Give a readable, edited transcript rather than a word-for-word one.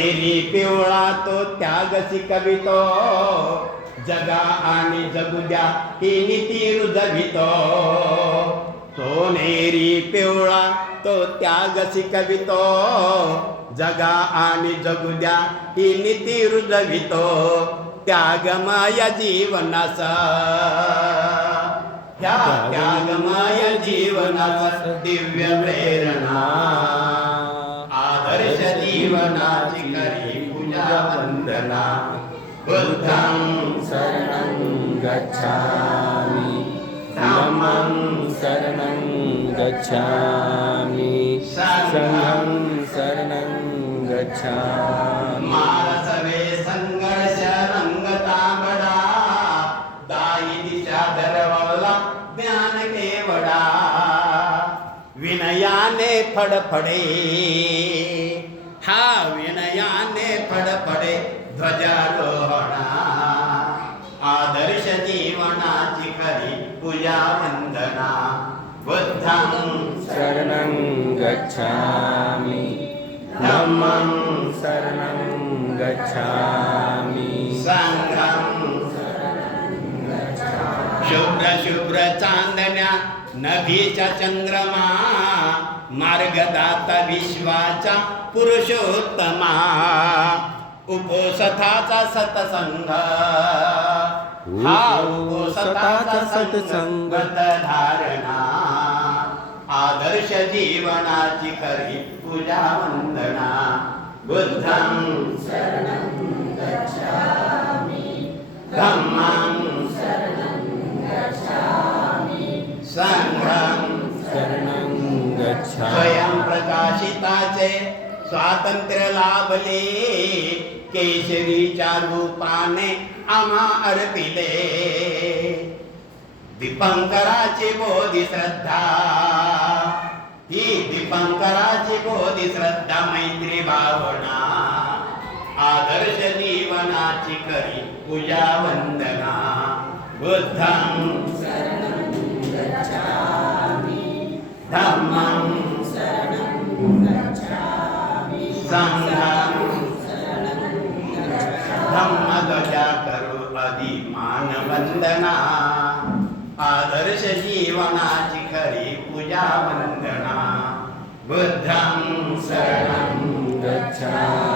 तेरी पिवळा तो त्याग शिकवितो, जगा आणि जगुद्या ही नीती रुजवितो. सोनेरी पिवळा तो त्याग शिकवितो, जगा आणि जगुद्या ही नीती रुजवितो. त्यागमय जीवनाचा, ह्या त्यागमय जीवनाचा दिव्य प्रेरणा, आदर्श जीवनाची करी पूजा वंदना. बुद्धं शरणं गच्छामि, धम्मं शरणं गच्छामि, संघं शरणं गच्छामि. मानसवे संघर्ष रंगता बडा, दाई दिशा धरवला ज्ञान केवडा. विनयाने फडफडे, हा विनयाने फडफडे ध्वजारोहणा. आदर्श जीवनाची खरी पूजा वंदना. बुद्धं शरणं गच्छामि, धम्मं शरणं गच्छामि, संघं. शुभ्र शुभ्र चांदण्या नभीचा चंद्रमा, मार्गदाता विश्वाचा पुरुषोत्तमा. उपोषथाचा सतसंग, हा उपोषथाचा सतसंग धारणा. आदर्श जीवनाची खरी पूजा वंदना. बुद्धं शरणं गच्छामि, धम्मं शरणं गच्छामि, संघं शरणं गच्छामि. स्वयं प्रकाशिताचे स्वातंत्र्य लाभले, केशरीच्या रूपाने आम्हा अर्पिले. दीपंकराची बोधी श्रद्धा, ही दीपंकराची बोधी श्रद्धा मैत्री भावना. आदर्श जीवनाची करी पूजा वंदना. बुद्धं शरणं गच्छामि, धम्मं शरणं गच्छामि, संघं. शरणं गच्छामि. धम्मध्वजा करू अधिमान वंदना. आदर्श जीवनाची खरी पूजा वंदना. बुद्धं शरणं गच्छामि.